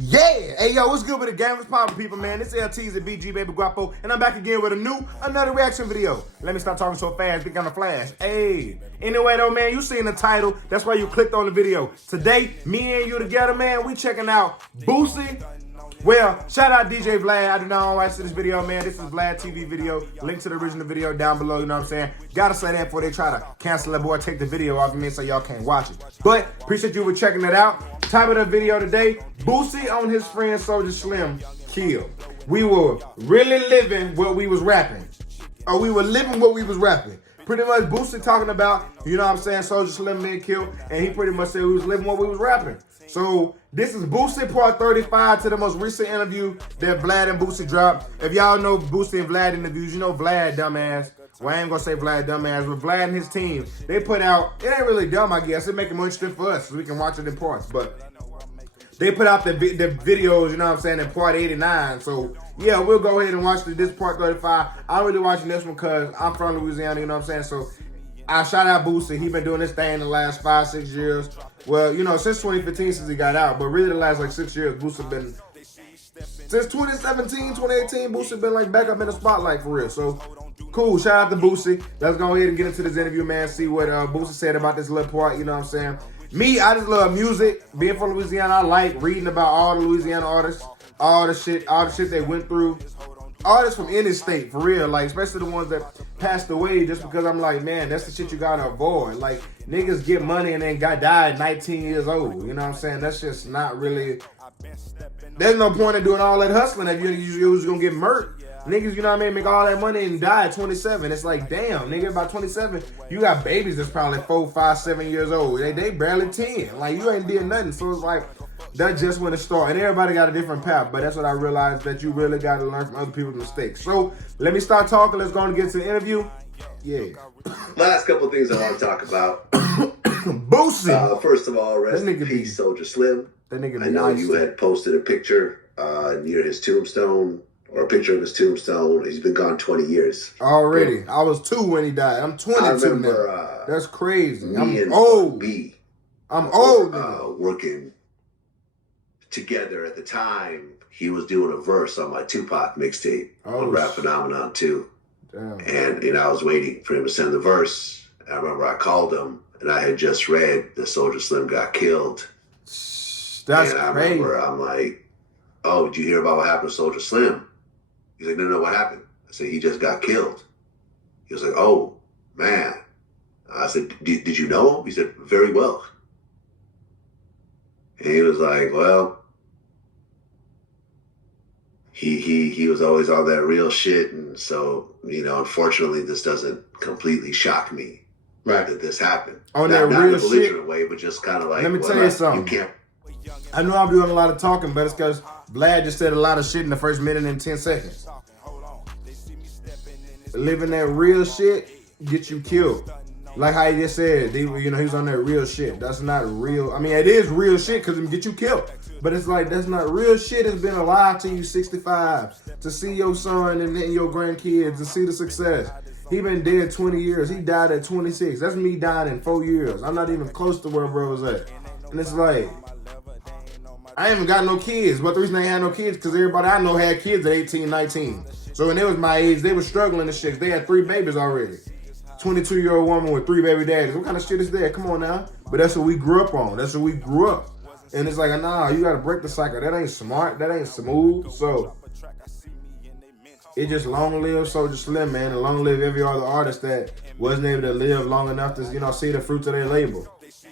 Yeah! Hey, yo, what's good with the gang? What's poppin', people, man? This is L-Teezy, BG, Baby Guapo, and I'm back again with another reaction video. Let me stop talking so fast, become a flash. Hey, anyway, though, man, you seen the title. That's why you clicked on the video. Today, me and you together, man, we checking out BOOSIE. Well, shout out DJ Vlad. I do not want to watch this video, man. This is VladTv video. Link to the original video down below, you know what I'm saying? Gotta say that before they try to cancel that boy, take the video off of me so y'all can't watch it. But, appreciate you for checking it out. Time of the video today, BOOSIE on his friend SOULJA Slim killed. We were really living what we was rapping. Or we were living what we was rapping. Pretty much BOOSIE talking about, you know what I'm saying, SOULJA Slim being killed, and he pretty much said we was living what we was rapping. So this is BOOSIE part 35 to the most recent interview that Vlad and BOOSIE dropped. If y'all know BOOSIE and Vlad interviews, you know Vlad dumbass. Well, I ain't gonna say Vlad dumbass, but Vlad and his team, they put out, it ain't really dumb, I guess. It make it more interesting for us so we can watch it in parts. But they put out the videos, you know what I'm saying, in part 89. So yeah, we'll go ahead and watch this part 35. I'm really watching this one because I'm from Louisiana, you know what I'm saying? So I shout out BOOSIE. He been doing this thing the last 5-6 years. Well, you know, since 2015, since he got out, but really the last like 6 years, BOOSIE been, since 2017, 2018, BOOSIE been like back up in the spotlight for real. So cool, shout out to BOOSIE. Let's go ahead and get into this interview, man. See what BOOSIE said about this little part, you know what I'm saying? Me, I just love music. Being from Louisiana, I like reading about all the Louisiana artists, all the shit they went through. Artists from any state, for real, like, especially the ones that passed away, just because I'm like, man, that's the shit you gotta avoid. Like, niggas get money and then died 19 years old, you know what I'm saying? That's just not really, there's no point in doing all that hustling if you're just gonna get murked. Niggas, you know what I mean, make all that money and die at 27. It's like, damn, nigga, about 27, you got babies that's probably 4, 5, 7 years old. They barely 10. Like, you ain't did nothing. So it's like, that's just when it started. And everybody got a different path, but that's what I realized, that you really got to learn from other people's mistakes. So let me start talking. Let's go and get to the interview. Yeah. Last couple of things I want to talk about. BOOSIE. First of all, rest in peace, SOULJA Slim. That nigga I know you had posted a picture near his tombstone, or a picture of his tombstone. He's been gone 20 years. Already. I was 2 when he died. I'm 22 now. That's crazy. I'm old. I'm old. Working together at the time. He was doing a verse on my Tupac mixtape on Rap Phenomenon 2. Damn. And you know, I was waiting for him to send the verse. I remember I called him, and I had just read that SOULJA Slim got killed. That's and I crazy. remember I'm like, oh, did you hear about what happened to SOULJA Slim? He's like, no, what happened? I said, he just got killed. He was like, oh, man. I said, did you know him? He said, very well. And he was like, well, he was always on that real shit. And so, you know, unfortunately, this doesn't completely shock me, right, that this happened. On that real in a belligerent shit way, but just kind of like, let me tell you something. You can't. I know I'm doing a lot of talking, but it's because Vlad just said a lot of shit in the first minute and 10 seconds. Living that real shit get you killed. Like how he just said, you know, he's on that real shit. That's not real. I mean, it is real shit because it get you killed. But it's like, that's not real shit. It's been alive to you 65. To see your son and then your grandkids, to see the success. He been dead 20 years. He died at 26. That's me dying in 4 years. I'm not even close to where bro was at. And it's like, I ain't even got no kids. But the reason I ain't had no kids because everybody I know had kids at 18, 19. So when they was my age, they were struggling and shit. They had 3 babies already. 22-year-old woman with 3 baby daddies. What kind of shit is that? Come on now. But that's what we grew up on. That's what we grew up. And it's like, nah, you gotta break the cycle. That ain't smart. That ain't smooth. So it just long live SOULJA Slim, man, and long live every other artist that wasn't able to live long enough to, you know, see the fruits of their labor.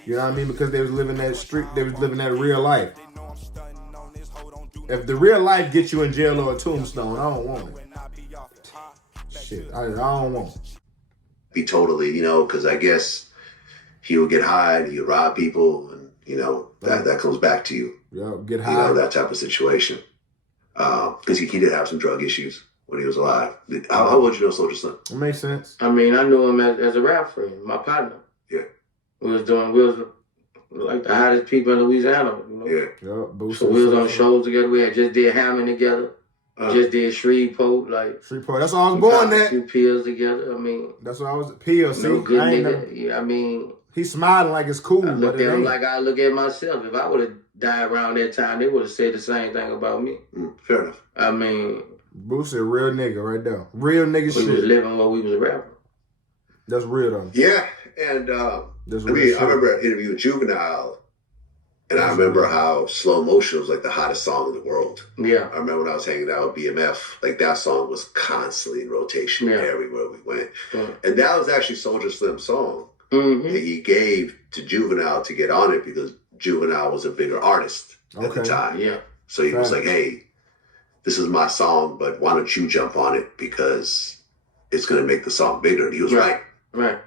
You know what I mean? Because they was living that street, they was living that real life. If the real life gets you in jail or a tombstone, I don't want it. Shit, I don't want it. Be totally, you know, because I guess he would get high and he'd rob people, and you know that comes back to you. Yeah, get high. You know, that type of situation. Because he did have some drug issues when he was alive. How would you know SOULJA Slim? It makes sense. I mean, I knew him as a rap friend, my partner. Yeah. We was like the hottest people in Louisiana, you know? Yeah. So we was on shows together. We had just did Hammond together. Just did Shreveport, like Shreveport. That's all I was born at. 2 pills together. I mean, that's what I was. Pills. No good nigga. Yeah, I mean, he's smiling like it's cool. I look at him like I look at myself. If I would have died around that time, they would have said the same thing about me. Fair enough. I mean, Boosie, a real nigga right there. Real nigga shit. We was living what we was rapping. That's real though. Yeah, and I remember interviewing Juvenile, and I remember how Slow Motion was like the hottest song in the world. Yeah. I remember when I was hanging out with BMF, like that song was constantly in rotation everywhere we went. And that was actually Soulja Slim's song that he gave to Juvenile to get on it because Juvenile was a bigger artist at the time. Yeah. So he was like, hey, this is my song, but why don't you jump on it because it's going to make the song bigger. And he was right. Right.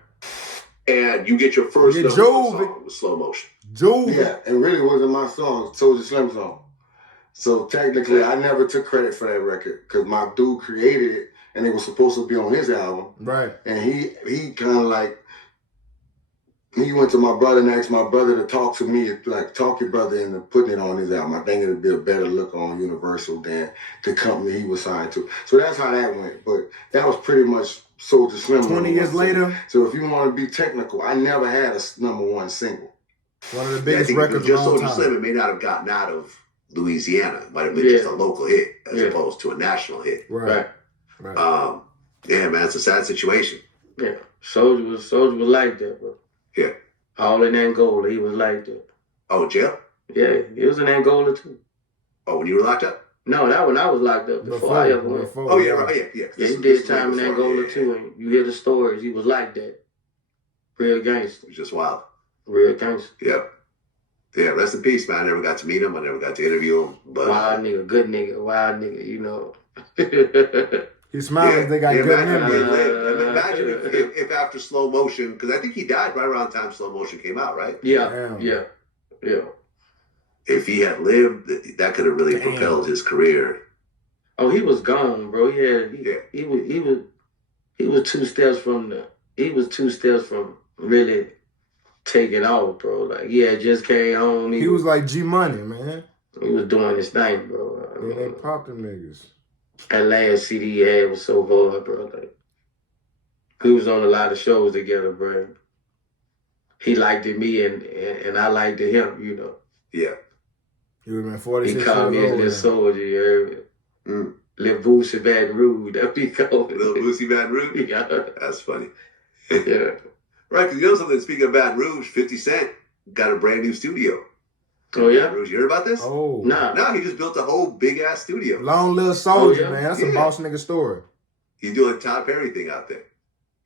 And you get your first song with Slow Motion. Yeah, it really wasn't my song, Soulja Slim's song. So technically, I never took credit for that record because my dude created it and it was supposed to be on his album. Right. And he kind of like, he went to my brother and asked my brother to talk to me, like talk your brother into putting it on his album. I think it would be a better look on Universal than the company he was signed to. So that's how that went. But that was pretty much Soulja Slim. 20 years later. So if you want to be technical, I never had a #1 single. One of the biggest records of all time. Soulja Slim, it may not have gotten out of Louisiana. It might have been just a local hit as opposed to a national hit. Right. Yeah, man, it's a sad situation. Yeah. Soulja was like that, bro. Yeah. All in Angola, he was like that. Oh, jail? Yeah, he was in Angola too. Oh, when you were locked up? No, that when I was locked up before I ever went. Oh yeah, right, yeah. Yeah, he did time in Angola too, and you hear the stories. He was like that. Real gangster. It was just wild. Real gangster. Yep. Yeah, rest in peace, man. I never got to meet him. I never got to interview him. But wild nigga, good nigga, wild nigga, you know. He smiles. They got good memories. Imagine if after Slow Motion, because I think he died right around the time Slow Motion came out, right? Yeah. If he had lived, that could have really propelled his career. Oh, he was gone, bro. He was 2 steps from really taking off, bro. Like, just came home. He was like G Money, man. He was doing his thing, bro. Yeah, they popped them niggas. That last CD he had was so hard, bro. Like, we was on a lot of shows together, bro. He liked me and I liked him, you know. Yeah. He would have been 46 He called me his little Soulja, you heard me? Little BOOSIE Baton Rouge, that be called. Little BOOSIE Baton Rouge? Yeah. That's funny. Yeah. Right, because you know something, speaking of Baton Rouge, 50 Cent got a brand new studio. Oh, yeah? Baton Rouge. You heard about this? Oh. Nah. No, he just built a whole big-ass studio. Long Little Soulja, man. That's a boss nigga story. He's doing a Tyler Perry thing out there.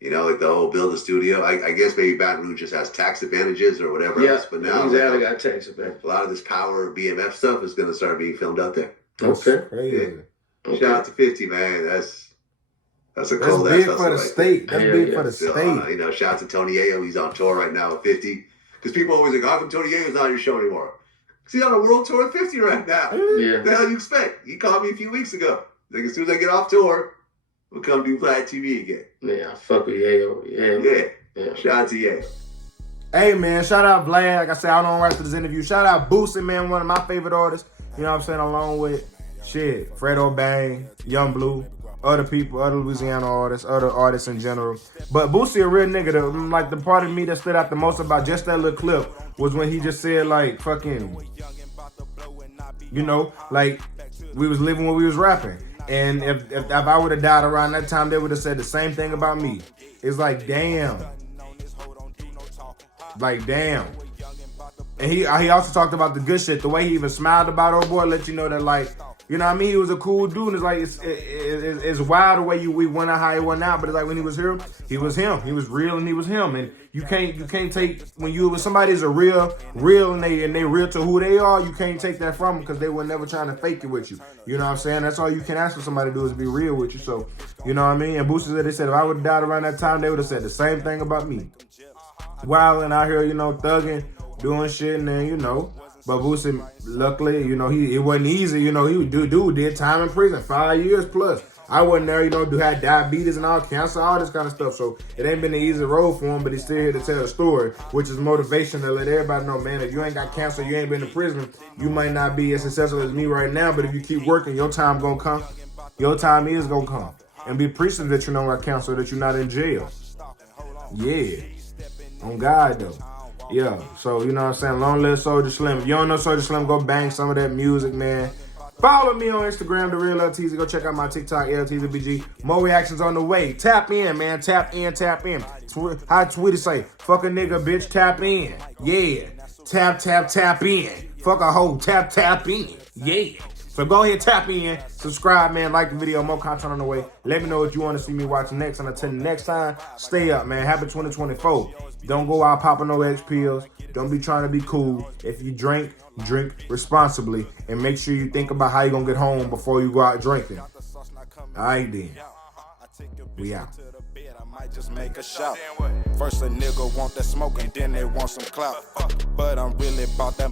You know, like the whole build a studio. I guess maybe Baton Rouge just has tax advantages or whatever else. But now exactly got tax advantage. A lot of this Power BMF stuff is going to start being filmed out there. Okay. Crazy. Yeah. Okay. Shout out to 50, man. That's a cool big for the state. That's big for the state. You know, shout out to Tony Ayo. He's on tour right now with 50. Because people always like, how come Tony Ayo's not on your show anymore? Because he's on a world tour with 50 right now. Yeah. What the hell you expect? He called me a few weeks ago. Like, as soon as I get off tour, we'll come do VladTv again. Yeah, I fuck with Yayo. Yeah. Shout out to Yayo. Hey, man, shout out Vlad. Like I said, I don't know after this interview. Shout out BOOSIE, man, one of my favorite artists. You know what I'm saying? Along with, Fredo Bang, Young Blue, other people, other Louisiana artists, other artists in general. But BOOSIE a real nigga. The part of me that stood out the most about just that little clip was when he just said, like, fucking, you know, like, we was living what we was rapping. And if I would have died around that time, they would have said the same thing about me. It's like, damn. Like, damn. And he also talked about the good shit. The way he even smiled about old boy, let you know that, like, you know what I mean? He was a cool dude. And it's like, it's wild the way we went out how he went out. But it's like when he was here, he was him. He was real and he was him. And you can't take, when somebody's a real and they real to who they are, you can't take that from them because they were never trying to fake it with you. You know what I'm saying? That's all you can ask for somebody to do is be real with you. So, you know what I mean? And BOOSIE said, they said, if I would have died around that time, they would have said the same thing about me. Wilding out here, you know, thugging, doing shit, and then, you know. But BOOSIE, luckily, you know, it wasn't easy. You know, dude did time in prison, 5 years plus. I wasn't there, you know, had diabetes and all, cancer, all this kind of stuff. So it ain't been an easy road for him, but he's still here to tell the story, which is motivation to let everybody know, man, if you ain't got cancer, you ain't been in prison, you might not be as successful as me right now, but if you keep working, your time gonna come. Your time is gonna come. And be appreciative that you don't got cancer, that you're not in jail. Yeah. On God, though. Yeah, so you know what I'm saying? Long live Soulja Slim. If you don't know Soulja Slim, go bang some of that music, man. Follow me on Instagram, The Real L-Teezy. Go check out my TikTok, L-Teezy. More reactions on the way. Tap in, man. Tap in, tap in. How Twitter say? Fuck a nigga, bitch. Tap in. Yeah. Tap, tap, tap in. Fuck a hoe. Tap, tap in. Yeah. So go ahead, tap in, subscribe, man, like the video, more content on the way. Let me know what you want to see me watch next. And until next time, stay up, man. Happy 2024. Don't go out popping no X pills. Don't be trying to be cool. If you drink, drink responsibly. And make sure you think about how you're going to get home before you go out drinking. All right, then. We out. Might just make a shout. First a nigga want that smoke and then they want some clout. But I'm really about that